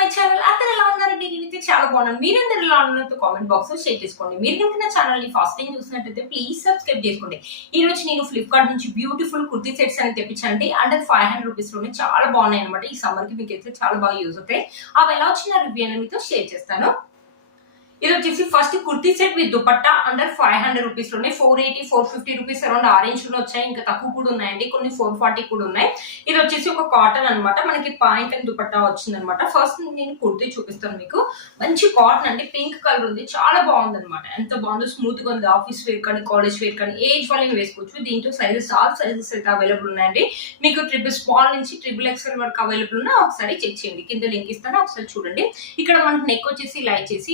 My channel. అందరూ ఎలా ఉన్నారండి? నేనైతే చాలా బాగున్నాను. మీరందరూ ఎలా ఉన్నారో కామెంట్ బాక్స్ లో షేర్ చేసుకోండి. మీరు కనుక నా ఛానల్ ని ఫస్ట్ టైం చూసినట్టయితే ప్లీజ్ సబ్స్క్రైబ్ చేసుకోండి. ఈ రోజు నేను ఫ్లిప్కార్ట్ నుంచి బ్యూటిఫుల్ కుర్తీ సెట్స్ అని తెప్పించండి. అండర్ 500 రూపీస్ లోనే చాలా బాగున్నాయి అనమాట. ఈ సమ్మర్ కి మీకు అయితే చాలా బాగా యూజ్ అవుతాయి. అవి ఎలా వచ్చిన రివ్యూ అని మీతో షేర్ చేస్తాను. ఇది వచ్చేసి first kurti set with dupatta under 500 rupees లోనే 480 450 రూపీస్ అరౌండ్ ఆరెంజ్ లో వచ్చాయి. ఇంకా తక్కువ కూడా ఉన్నాయండి, కొన్ని 440 కూడా ఉన్నాయి. ఇది వచ్చేసి ఒక కాటన్ అనమాట. మనకి పాయింట్ అండ్ దుపట్టా వచ్చింది అనమాట. ఫస్ట్ నేను కుర్తీ చూపిస్తాను మీకు. మంచి కాటన్ అండి, పింక్ కలర్ ఉంది, చాలా బాగుంది అనమాట. ఎంత బాగుందో, స్మూత్ గా ఉంది. ఆఫీస్ వేర్ కానీ కాలేజ్ వేర్ కానీ ఏజ్ వాళ్ళని వేసుకోవచ్చు. దీంట్లో సైజెస్ ఆల్ సైజెస్ అయితే అవైలబుల్ ఉన్నాయండి. మీకు స్మాల్ నుంచి XXL వరకు అవైలబుల్ ఉన్నాయి. ఒకసారి చెక్ చేయండి, కింద లింక్ ఇస్తాను, ఒకసారి చూడండి. ఇక్కడ మనకి నెక్ వచ్చేసి ఇలా ఇచ్చేసి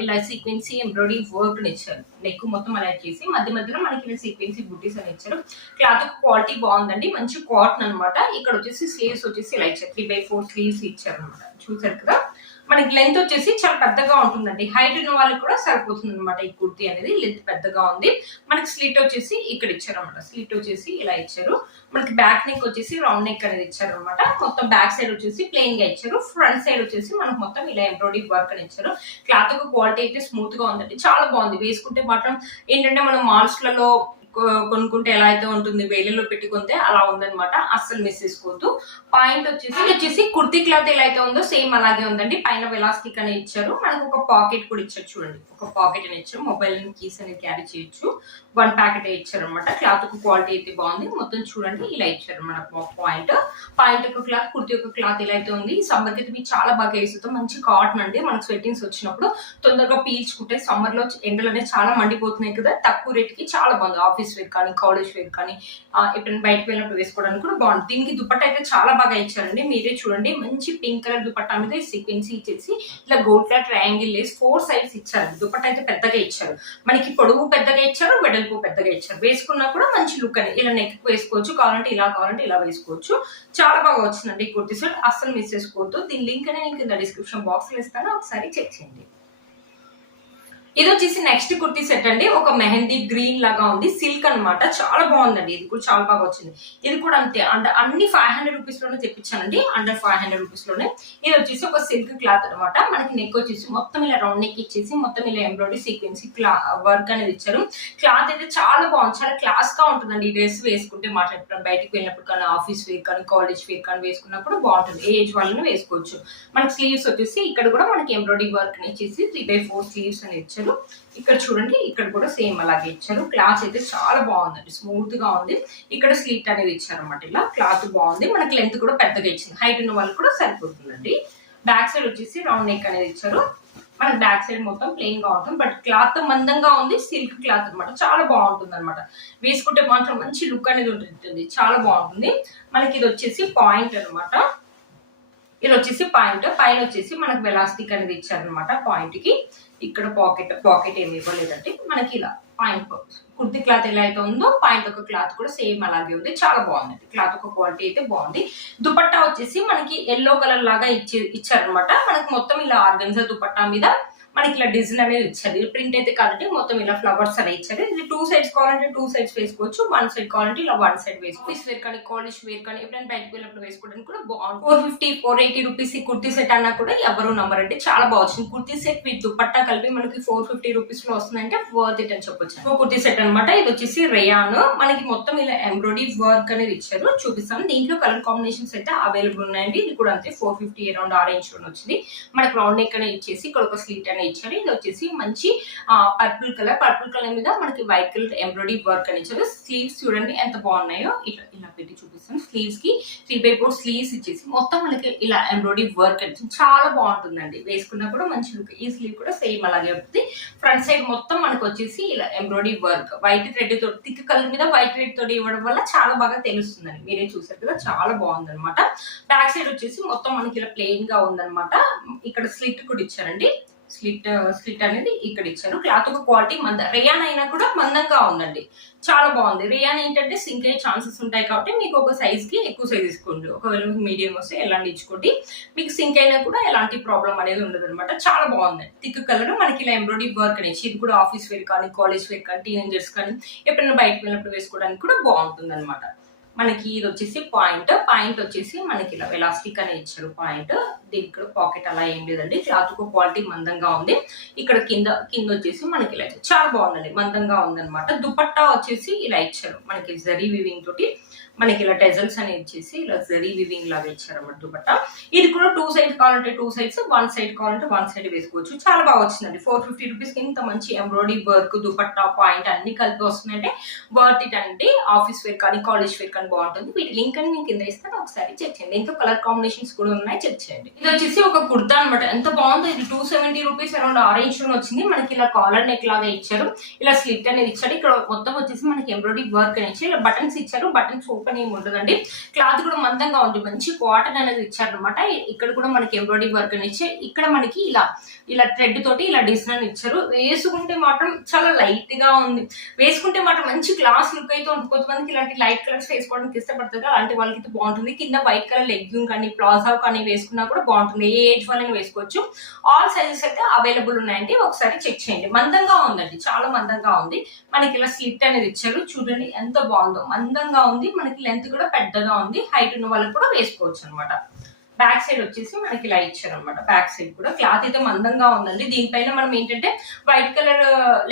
ఇలా సీక్వెన్సీ ఎంబ్రాయిడరీ వర్క్ ఇచ్చారు. నెక్ మొత్తం అలా చేసి మధ్య మధ్యలో మనకి ఇలా సీక్వెన్సీ బుటీస్ అని ఇచ్చారు. క్లాత్ క్వాలిటీ బాగుందండి, మంచి కాటన్ అనమాట. ఇక్కడ వచ్చేసి స్లీవ్స్ వచ్చేసి ఇలా ఇచ్చారు. 3/4 స్లీవ్స్ ఇచ్చారు అనమాట. చూసారు కదా, మనకి లెంత్ వచ్చేసి చాలా పెద్దగా ఉంటుందండి. హైట్ ఉన్న వాళ్ళకి కూడా సరిపోతుంది అనమాట. ఈ కుర్తీ అనేది లెంత్ పెద్దగా ఉంది. మనకి స్లిట్ వచ్చేసి ఇక్కడ ఇచ్చారు అనమాట. స్లిట్ వచ్చేసి ఇలా ఇచ్చారు. మనకి బ్యాక్ నెక్ వచ్చేసి రౌండ్ నెక్ అనేది ఇచ్చారు అనమాట. మొత్తం బ్యాక్ సైడ్ వచ్చేసి ప్లెయిన్ గా ఇచ్చారు. ఫ్రంట్ సైడ్ వచ్చేసి మనకు మొత్తం ఇలా ఎంబ్రాయిడరీ వర్క్ అని ఇచ్చారు. క్లాత్ ఒక క్వాలిటీ అయితే స్మూత్ గా ఉందండి, చాలా బాగుంది. వేసుకుంటే మాత్రం ఏంటంటే మనం మాల్స్ లలో కొనుక్కుంటే ఎలా అయితే ఉంటుంది, వేలలో పెట్టుకుంటే అలా ఉందనమాట. అస్సలు మిస్ చేసుకోవద్దు. పాయింట్ వచ్చేసి కుర్తీ క్లాత్ ఎలా అయితే ఉందో సేమ్ అలాగే ఉందండి. పైన వెలాస్టిక్ అని ఇచ్చారు. మనకు ఒక పాకెట్ కూడా ఇచ్చారు. చూడండి, ఒక పాకెట్ అని ఇచ్చారు. మొబైల్ కీస్ అనేది క్యారీ చేయొచ్చు. 1 ప్యాకెట్ ఇచ్చారు అనమాట. క్లాత్ ఒక క్వాలిటీ అయితే బాగుంది. మొత్తం చూడండి, ఇలా ఇచ్చారు అనమాట. పాయింట్ ఒక క్లాత్, కుర్తీ ఒక క్లాత్ ఇలా అయితే ఉంది. సమ్మర్ కి అయితే మీకు చాలా బాగా వేస్తుంది. మంచి కాటన్ అండి. మనకు స్వెట్టింగ్స్ వచ్చినప్పుడు తొందరగా పీల్చుకుంటే, సమ్మర్ లో ఎండలు అనేది చాలా మండిపోతున్నాయి కదా, తక్కువ రేట్ కి చాలా బాగుంది. ఆఫీస్ వేర్ కానీ కాలేజ్ వేర్ కానీ ఎప్పుడైనా బయటకు వెళ్ళినప్పుడు వేసుకోవడానికి కూడా బాగుంది. దీనికి దుపట్టా అయితే చాలా బాగా ఇచ్చారండి. మీరే చూడండి, మంచి పింక్ కలర్ దుపట్టా మీద సీక్వెన్సీ ఇచ్చేసి ఇలా gold colour triangle lace 4 sides ఇచ్చారు. దుపట్టా అయితే పెద్దగా ఇచ్చారు. మనకి పొడవు పెద్దగా ఇచ్చారు, వెడల్పు పెద్దగా ఇచ్చారు. వేసుకున్నా కూడా మంచి లుక్ అని ఇలా నెక్ వేసుకోవచ్చు. కావాలంటే ఇలా వేసుకోవచ్చు. చాలా బాగా వచ్చిందండి ఈ కుర్తీ సెట్. అస్సలు మిస్ చేసుకోవద్దు. దీని లింక్ అనేది నేను కింద డిస్క్రిప్షన్ బాక్స్ లో ఇస్తాను, ఒకసారి చెక్ చేయండి. ఇది వచ్చేసి నెక్స్ట్ కుర్తీ సెట్ అండి. ఒక మెహందీ గ్రీన్ లాగా ఉంది, సిల్క్ అనమాట. చాలా బాగుందండి. ఇది కూడా చాలా బాగా వచ్చింది. ఇది కూడా అంతే, అన్ని 500 రూపీస్ లోనే తెప్పించానండి. అండర్ 500 రూపీస్ లోనే. ఇది వచ్చేసి ఒక సిల్క్ క్లాత్ అనమాట. మనకి నెక్ వచ్చేసి మొత్తం ఇలా రౌండ్ నెక్ ఇచ్చేసి మొత్తం ఇలా ఎంబ్రాయిడరీ సీక్వెన్సీ వర్క్ అనేది ఇచ్చారు. క్లాత్ అయితే చాలా బాగుంది, చాలా క్లాస్ గా ఉంటుందండి. ఈ డ్రెస్ వేసుకుంటే మాట్లాడుతున్నాం, బయటకు వెళ్ళినప్పుడు కానీ ఆఫీస్ వేర్ కానీ కాలేజ్ వేర్ కానీ వేసుకున్నప్పుడు బాగుంటుంది. ఏజ్ వాళ్ళని వేసుకోవచ్చు. మనకి స్లీవ్స్ వచ్చేసి ఇక్కడ కూడా మనకి ఎంబ్రాయిడరీ వర్క్ ఇచ్చేసి 3/4 స్లీవ్స్ అని ఇచ్చారు. ఇక్కడ చూడండి, ఇక్కడ కూడా సేమ్ అలాగే ఇచ్చారు. క్లాత్ అయితే చాలా బాగుందండి, స్మూత్ గా ఉంది. ఇక్కడ స్లీట్ అనేది ఇచ్చారు అనమాట. ఇలా క్లాత్ బాగుంది. మనకి లెంత్ కూడా పెద్దగా ఇచ్చింది. హైట్ ఉన్న వాళ్ళు కూడా సరిపోతుందండి. బ్యాక్ సైడ్ వచ్చేసి రౌండ్ నెక్ అనేది ఇచ్చారు. మనకి బ్యాక్ సైడ్ మొత్తం ప్లెయిన్ గా ఉంటుంది, బట్ క్లాత్ మందంగా ఉంది. సిల్క్ క్లాత్ అనమాట, చాలా బాగుంటుంది అనమాట. వేసుకుంటే మాత్రం మంచి లుక్ అనేది ఉంటుంది, చాలా బాగుంటుంది. మనకి ఇది వచ్చేసి పాయింట్ అనమాట. ఇది వచ్చేసి పాయింట్. పైన వచ్చేసి మనకి వెలాస్టిక్ అనేది ఇచ్చారనమాట. పాయింట్ కి ఇక్కడ పాకెట్ ఏమి ఇవ్వలేదంటే మనకి ఇలా పాయింట్ కుర్తీ క్లాత్ ఎలా అయితే ఉందో పాయింట్ ఒక క్లాత్ కూడా సేమ్ అలాగే ఉంది. చాలా బాగుంది. క్లాత్ ఒక క్వాలిటీ అయితే బాగుంది. దుపట్టా వచ్చేసి మనకి ఎల్లో కలర్ లాగా ఇచ్చారనమాట. మనకి మొత్తం ఇలా ఆర్గన్జా దుపట్టా మీద మనకి ఇలా డిజైన్ అనేది ఇచ్చారు. ప్రింట్ అయితే కాదంటే మొత్తం ఇలా ఫ్లవర్స్ అనేది ఇచ్చారు. ఇది 2 సైడ్స్ కావాలంటే 2 సైడ్స్ వేసుకోవచ్చు. 1 సైడ్ కావాలంటే ఇలా 1 సైడ్ వేసుకోవచ్చు. ఆఫీస్ వేర్ కానీ కాలేజ్ వేర్ కానీ ఎప్పుడైనా బయటకు వెళ్ళినప్పుడు వేసుకోవడానికి కూడా బాగుంది. 450 480 రూపీస్ ఈ కుర్తీ సెట్ అన్నా కూడా ఎవరు నంబర్ అంటే చాలా బాగుంది. కుర్తీ సెట్ విత్ దుపట్టా కలిపి మనకి 450 రూపీస్ లో వస్తుందంటే వర్త్ ఇట్ అని చెప్పొచ్చు. కుర్తీ సెట్ అనమాట. ఇది వచ్చేసి రేయాన్. మనకి మొత్తం ఇలా ఎంబ్రాయిడరీ వర్క్ అనేది ఇచ్చారు. చూపిస్తాను. దీంట్లో కలర్ కాంబినేషన్స్ అయితే అవైలబుల్ ఉన్నాయండి. ఇది కూడా అంతే 450 అరౌండ్ ఆరెంజ్ లో వచ్చింది. మనకి రౌండ్ నెక్ అనేది ఇచ్చేసి ఇక్కడ ఒక స్లీట్ అనేది ఇచ్చారు. ఇది వచ్చేసి మంచి పర్పుల్ కలర్ మీద మనకి వైట్ కలర్ ఎంబ్రాయిడరీ వర్క్ అని ఇచ్చారు. స్లీవ్స్ చూడండి ఎంత బాగున్నాయో. ఇలా పెట్టి చూపిస్తాను. స్లీవ్స్ కి 3/4 స్లీవ్స్ ఇచ్చేసి మొత్తం మనకి ఇలా ఎంబ్రాయిడరీ వర్క్ అని చాలా బాగుంటుందండి. వేసుకున్నా కూడా మంచి లుక్. ఈ స్లీవ్ కూడా సేమ్ అలాగే ఉంటుంది. ఫ్రంట్ సైడ్ మొత్తం మనకు వచ్చేసి ఇలా ఎంబ్రాయిడరీ వర్క్ వైట్ థ్రెడ్ తో, థిక్ కలర్ మీద వైట్ థ్రెడ్ తోటి ఇవ్వడం వల్ల చాలా బాగా తెలుస్తుందండి. మీరే చూసారు కదా, చాలా బాగుంది అనమాట. బ్యాక్ సైడ్ వచ్చేసి మొత్తం మనకి ఇలా ప్లెయిన్ గా ఉందన్నమాట. ఇక్కడ స్లిట్ కూడా ఇచ్చారండి. స్లిట్ అనేది ఇక్కడ ఇచ్చారు. క్లాత్ ఒక క్వాలిటీ రేయాన్ అయినా కూడా మందంగా ఉందండి, చాలా బాగుంది. రేయాన్ ఏంటంటే సింక్ అయ్యే ఛాన్సెస్ ఉంటాయి కాబట్టి మీకు ఒక సైజ్ కి ఎక్కువ సైజ్ తీసుకోండి. ఒకవేళ మీకు మీడియం వస్తే ఎలాంటి ఇచ్చుకోండి. మీకు సింక్ అయినా కూడా ఎలాంటి ప్రాబ్లం అనేది ఉండదు అనమాట. చాలా బాగుంది. థిక్ కలర్ మనకి ఇలా ఎంబ్రాయిడరీ వర్క్ అనేది. ఇది కూడా ఆఫీస్ వేర్ కానీ కాలేజ్ వేర్ కానీ టీనేజర్స్ కానీ ఎప్పుడైనా బయటకు వెళ్ళినప్పుడు వేసుకోవడానికి కూడా బాగుంటుంది అనమాట. మనకి ఇది వచ్చేసి పాయింట్ వచ్చేసి మనకి ఇలా ఎలాస్టిక్ అని ఇచ్చారు. పాయింట్ దీనికి కూడా పాకెట్ అలా ఏం లేదండి. క్లాత్ క్వాలిటీ మందంగా ఉంది. ఇక్కడ కింద వచ్చేసి మనకి ఇలా చాలా బాగుందండి, మందంగా ఉందన్నమాట. దుపట్టా వచ్చేసి ఇలా ఇచ్చారు మనకి జరీ వీవింగ్ తోటి. మనకి ఇలా టెజల్స్ అనేది ఇచ్చేసి ఇలా జరీ వివింగ్ లాగా ఇచ్చారన్నమాట దుపట్టా. ఇది కూడా 2 సైడ్ కావాలంటే 2 సైడ్స్, 1 సైడ్ కావాలంటే 1 సైడ్ వేసుకోవచ్చు. చాలా బాగా వచ్చిందండి. 450 రూపీస్ కి ఇంత మంచి ఎంబ్రాయిడరీ వర్క్, దుపట్టా, పాయింట్ అన్ని కలిపి వస్తున్నాయంటే వర్త్ ఇట్ అండి. ఆఫీస్ వేర్ కానీ కాలేజ్ వేర్ కానీ బాగుంటుంది. వీటి లింక్ అని నేను కింద ఇస్తాను, ఒకసారి చెక్ చేయండి. ఇంకా కలర్ కాంబినేషన్స్ కూడా ఉన్నాయి, చెక్ చేయండి. ఇది వచ్చేసి ఒక కుర్తా అనమాట. ఎంత బాగుందో ఇది. 270 రూపీస్ అరౌండ్ ఆరెంజ్ లో వచ్చింది. మనకి ఇలా కాలర్ నెక్ లాగా ఇచ్చారు, ఇలా స్లిట్ అనేది ఇచ్చారు. ఇక్కడ మొత్తం వచ్చేసి మనకి ఎంబ్రాయిడరీ వర్క్ అనేది ఇచ్చారు. ఇలా బటన్స్ ఇచ్చారు, బటన్స్ ఓపెన్ ఏమి ఉండదండి. క్లాత్ కూడా మందంగా ఉంది, మంచి కాటన్ అనేది ఇచ్చారనమాట. ఇక్కడ కూడా మనకి ఎంబ్రాయిడరీ వర్క్ అని ఇచ్చారు. ఇక్కడ మనకి ఇలా థ్రెడ్ తోటి ఇలా డిజైన్ ఇచ్చారు. వేసుకుంటే మాత్రం చాలా లైట్ గా ఉంది, వేసుకుంటే మాత్రం మంచి క్లాస్ లుక్ అయితే ఉంటుంది. కొంతమందికి ఇలాంటి లైట్ కలర్స్ వేసుకోవడానికి ఇష్టపడుతుంది, అలాంటి వాళ్ళకి అయితే బాగుంటుంది. కింద వైట్ కలర్ లెగ్గింగ్ కానీ ప్లాజా కానీ వేసుకున్నా కూడా బాగుంటుంది. ఏ ఏజ్ వాళ్ళని వేసుకోవచ్చు. ఆల్ సైజెస్ అయితే అవైలబుల్ ఉన్నాయండి, ఒకసారి చెక్ చేయండి. మందంగా ఉందండి, చాలా మందంగా ఉంది. మనకి ఇలా స్లిట్ అనేది ఇచ్చారు, చూడండి ఎంత బాగుందో. మందంగా ఉంది, మనకి లెంత్ కూడా పెద్దగా ఉంది. హైట్ ఉన్న వాళ్ళకి కూడా వేసుకోవచ్చు అనమాట. బ్యాక్ సైడ్ వచ్చేసి మనకి ఇలా ఇచ్చారు అనమాట. బ్యాక్ సైడ్ కూడా క్లాత్ అయితే మందంగా ఉందండి. దీనిపైన మనం ఏంటంటే వైట్ కలర్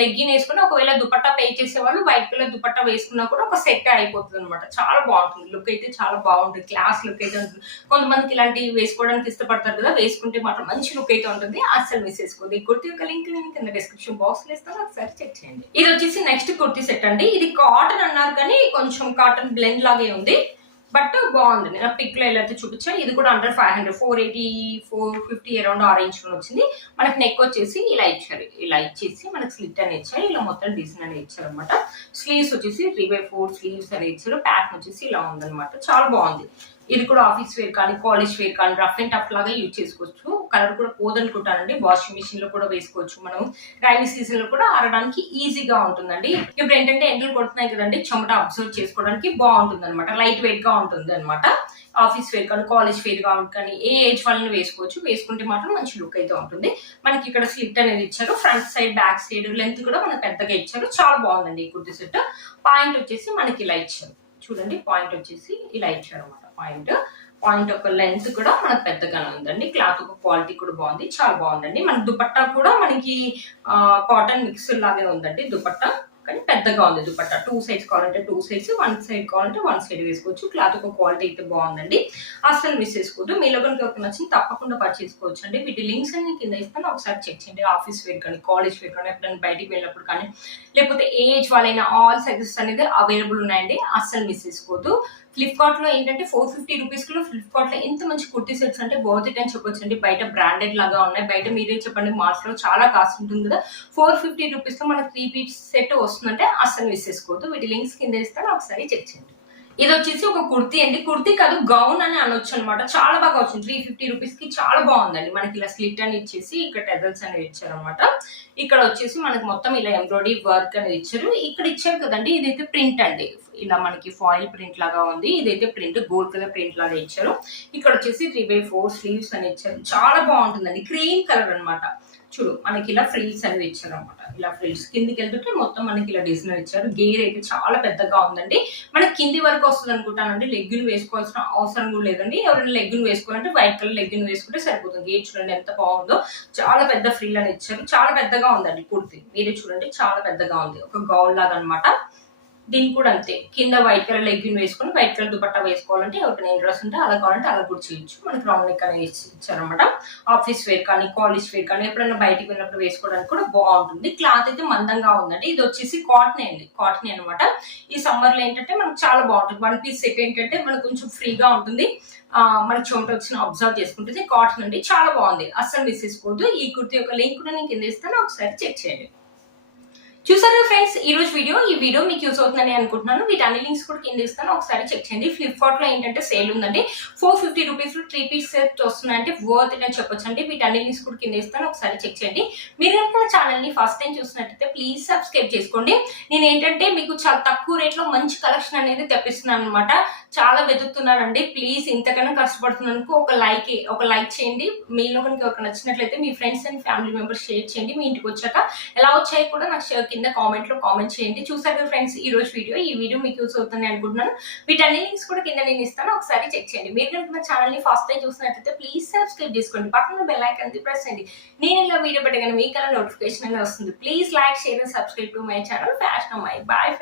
లెగ్గిన్ వేసుకుని ఒకవేళ దుపట్టా పే చేసే వాళ్ళు వైట్ కలర్ దుపట్టా వేసుకున్నా కూడా ఒక సెట్ అయిపోతుంది అనమాట. చాలా బాగుంటుంది, లుక్ అయితే చాలా బాగుంటుంది, క్లాస్ లుక్ అయితే ఉంటుంది. కొంతమందికి ఇలాంటివి వేసుకోవడానికి ఇష్టపడతారు కదా, వేసుకుంటే మాత్రం మంచి లుక్ అయితే ఉంటుంది. అస్సలు మిస్ చేసుకోండి. ఈ కుర్తీ యొక్క లింక్ నేను కింద డిస్క్రిప్షన్ బాక్స్ లో ఇస్తాను, ఒకసారి చెక్ చేయండి. ఇది వచ్చేసి నెక్స్ట్ కుర్తీ సెట్ అండి. ఇది కాటన్ అన్నారు కానీ కొంచెం కాటన్ బ్లెండ్ లాగే ఉంది, బట్ బాగుంది. నేను పిక్ లో ఎలా అయితే చూపించాను. ఇది కూడా అండర్ 500, 480, 450 అరౌండ్ ఆ రేంజ్ లో వచ్చింది. మనకి నెక్ వచ్చేసి ఇలా ఇచ్చారు, ఇలా ఇచ్చేసి మనకి స్లిట్ అని ఇచ్చారు. ఇలా మొత్తం డిజైన్ అనేది ఇచ్చారు అనమాట. స్లీవ్స్ వచ్చేసి 3/4 స్లీవ్స్ అనేది ఇచ్చారు. ప్యాటర్న్ వచ్చేసి ఇలా ఉందన్నమాట, చాలా బాగుంది. ఇది కూడా ఆఫీస్ వేర్ కానీ కాలేజ్ వేర్ కానీ రఫ్ అండ్ టఫ్ లాగా యూజ్ చేసుకోవచ్చు. కలర్ కూడా పోదనుకుంటానండి. వాషింగ్ మిషన్ లో కూడా వేసుకోవచ్చు. మనం రైనీ సీజన్ లో కూడా ఆడడానికి ఈజీగా ఉంటుందండి. ఇప్పుడు ఏంటంటే ఎండలు కొడుతున్నాయి కదండి, చెమట అబ్జర్వ్ చేసుకోవడానికి బాగుంటుంది అనమాట. లైట్ వెయిట్ గా ఉంటుంది అనమాట. ఆఫీస్ వేర్ కానీ కాలేజ్ వేర్ కానీ ఏ ఏజ్ వాళ్ళని వేసుకోవచ్చు. వేసుకుంటే మాత్రం మంచి లుక్ అయితే ఉంటుంది. మనకి ఇక్కడ స్లిట్ అనేది ఇచ్చారు. Front side back side length కూడా మనకి పెద్దగా ఇచ్చారు. చాలా బాగుందండి ఈ కుర్తీ సెట్. పాయింట్ వచ్చేసి మనకి ఇలా ఇచ్చారు, చూడండి. పాయింట్ వచ్చేసి ఇలా ఇచ్చారు అనమాట. పాయింట్ ఒక లెంత్ కూడా మనకు పెద్దగానే ఉందండి. క్లాత్ ఒక క్వాలిటీ కూడా బాగుంది, చాలా బాగుందండి. మన దుపట్టా కూడా మనకి కాటన్ మిక్స్ లాగే ఉందండి దుపట్టా, కానీ పెద్దగా ఉంది దుపట్టా. 2 సైడ్స్ కావాలంటే 2 సైడ్స్, 1 సైడ్ కావాలంటే 1 సైడ్ వేసుకోవచ్చు. క్లాత్ ఒక క్వాలిటీ అయితే బాగుందండి, అసలు మిస్ చేసుకోవద్దు. మీలో కనుక ఒక నచ్చింది తప్పకుండా పర్చేస్ చేసుకోవచ్చు అండి. వీటి లింక్స్ అన్ని కింద ఇస్తాను, ఒకసారి చెక్ చేయండి. ఆఫీస్ వేర్ కానీ కాలేజ్ వేర్ కానీ ఎప్పుడైనా బయటికి వెళ్ళినప్పుడు కానీ లేకపోతే ఏజ్ వాళ్ళైనా ఆల్ సైజెస్ అనేది అవైలబుల్ ఉన్నాయండి, అస్సలు మిస్ చేసుకోవద్దు. ఫ్లిప్కార్ట్ లో ఏంటంటే 450 రూపీస్ లో ఫ్లిప్కార్ట్ లో ఎంత మంచి కుర్తీ సెట్స్ అంటే వర్త్ ఇట్ అని చెప్పొచ్చు అండి. బయట బ్రాండెడ్ లాగా ఉన్నాయి, బయట మీరే చెప్పండి మార్ట్స్ లో చాలా కాస్ట్ ఉంటుంది కదా. 450 రూపీస్ లో మనకి 3 పీస్ సెట్ వస్తుందంటే అస్సలు మిస్ చేసుకోవద్దు. వీటి లింక్స్ కింద ఇస్తాను, ఒకసారి చెక్ చేయండి. ఇది వచ్చేసి ఒక కుర్తీ అండి. కుర్తీ కాదు, గౌన్ అని అనొచ్చు అనమాట. చాలా బాగా వచ్చింది. 350 రూపీస్ కి చాలా బాగుందండి. మనకి ఇలా స్లిట్ అని ఇచ్చేసి ఇక్కడ టెజల్స్ అనేది ఇచ్చారు అనమాట. ఇక్కడ వచ్చేసి మనకి మొత్తం ఇలా ఎంబ్రాయిడరీ వర్క్ అనేది ఇచ్చారు. ఇక్కడ ఇచ్చారు కదండి, ఇదైతే ప్రింట్ అండి. ఇలా మనకి ఫాయిల్ ప్రింట్ లాగా ఉంది. ఇదైతే ప్రింట్ గోల్డ్ కలర్ ప్రింట్ లాగా ఇచ్చారు. ఇక్కడ వచ్చేసి 3/4 స్లీవ్స్ అని ఇచ్చారు. చాలా బాగుంటుందండి, క్రీమ్ కలర్ అనమాట. చూడు, మనకి ఇలా ఫ్రిల్స్ అనేది ఇచ్చారు అనమాట. ఇలా ఫ్రిల్స్ కిందికి వెళ్తుంటే మొత్తం మనకి ఇలా డిజైన్ ఇచ్చారు. గేర్ అయితే చాలా పెద్దగా ఉందండి. మనకి కింది వరకు వస్తుంది అనుకుంటానండి. లెగ్గిన్ వేసుకోవాల్సిన అవసరం కూడా లేదండి. ఎవరైనా లెగ్గిన్ వేసుకోవాలంటే వైట్ కలర్ లెగ్గిన్ వేసుకుంటే సరిపోతుంది. గేర్ చూడండి ఎంత బాగుందో, చాలా పెద్ద ఫ్రిల్ అని ఇచ్చారు. చాలా పెద్దగా ఉందండి కుర్తీ, మీరే చూడండి చాలా పెద్దగా ఉంది, ఒక గౌన్ లాగా అనమాట. దీనికి కూడా అంతే, కింద వైట్ కలర్ లెగ్గిన్ వేసుకొని వైట్ కలర్ దుపట్టా వేసుకోవాలంటే ఎవరికైనా ఇంట్రెస్ట్ ఉంటే అలా కావాలంటే అలా కూడా చేయొచ్చు. మనకి రౌండ్ నెక్ అనేది ఇచ్చారనమాట. ఆఫీస్ వేర్ కానీ కాలేజ్ వేర్ కానీ ఎప్పుడైనా బయటికి వెళ్ళినప్పుడు వేసుకోవడానికి కూడా బాగుంటుంది. క్లాత్ అయితే మందంగా ఉందండి. ఇది వచ్చేసి కాటన్ అండి, కాటన్ అనమాట. ఈ సమ్మర్ లో ఏంటంటే మనకు చాలా బాగుంటుంది. 1 పీస్ సెట్ ఏంటంటే మనకు కొంచెం ఫ్రీగా ఉంటుంది, మనకి చెమట వచ్చిన అబ్జర్వ్ చేసుకుంటుంది. కాటన్ అండి, చాలా బాగుంది, అస్సలు మిస్ చేసుకోవద్దు. ఈ కుర్తీ యొక్క లింక్ కూడా నేను కింద ఇస్తాను, ఒకసారి చెక్ చేయండి. చూసారు ఫ్రెండ్స్ ఈ వీడియో మీకు యూస్ అవుతుందని అనుకుంటున్నాను. వీటి అన్ని లింక్స్ కూడా కింద ఇస్తాను, ఒకసారి చెక్ చేయండి. ఫ్లిప్కార్ట్ లో ఏంటంటే సేల్ ఉందండి. 450 రూపీస్ లో 3 పీస్ సెట్ వస్తున్నాయంటే వర్త్ ఇట్ అని చెప్పొచ్చు అండి. వీటి అన్ని లింక్స్ కూడా కింద ఇస్తాను, ఒకసారి చెక్ చేయండి. మీరు కనుక ఛానల్ ని ఫస్ట్ టైం చూసినట్టయితే ప్లీజ్ సబ్స్క్రైబ్ చేసుకోండి. నేను ఏంటంటే మీకు చాలా తక్కువ రేట్ లో మంచి కలెక్షన్ అనేది తెప్పిస్తున్నాను అనమాట. చాలా వెతుకుతున్నానండి, ప్లీజ్ ఇంతకన్నా కష్టపడుతున్నాను. ఒక లైక్ చేయండి. మీలో కనుక ఎవరికి నచ్చినట్లయితే మీ friends and family members share చేయండి. మీ ఇంటికి వచ్చాక ఎలా వచ్చాయో కూడా నాకు కింద కామెంట్ లో కామెంట్ చేయండి. చూసారు కదా ఫ్రెండ్స్ ఈ వీడియో మీకు యూస్ అవుతుంది అనుకుంటున్నాను. వీటన్ని లింక్స్ కూడా కింద నేను ఇస్తాను, ఒకసారి చెక్ చేయండి. మీరు కనుక నా ఛానల్ ని ఫస్ట్ టైం చూసినట్లయితే ప్లీజ్ సబ్స్క్రైబ్ చేసుకోండి, పక్కన బెల్ ఐకాన్ ప్రెస్ చేయండి. నేను ఇలా వీడియో పెట్టగానే మీకు అలా నోటిఫికేషన్ అనేది వస్తుంది. Please like, share and subscribe to my channel fashion అమ్మాయి. బాయ్.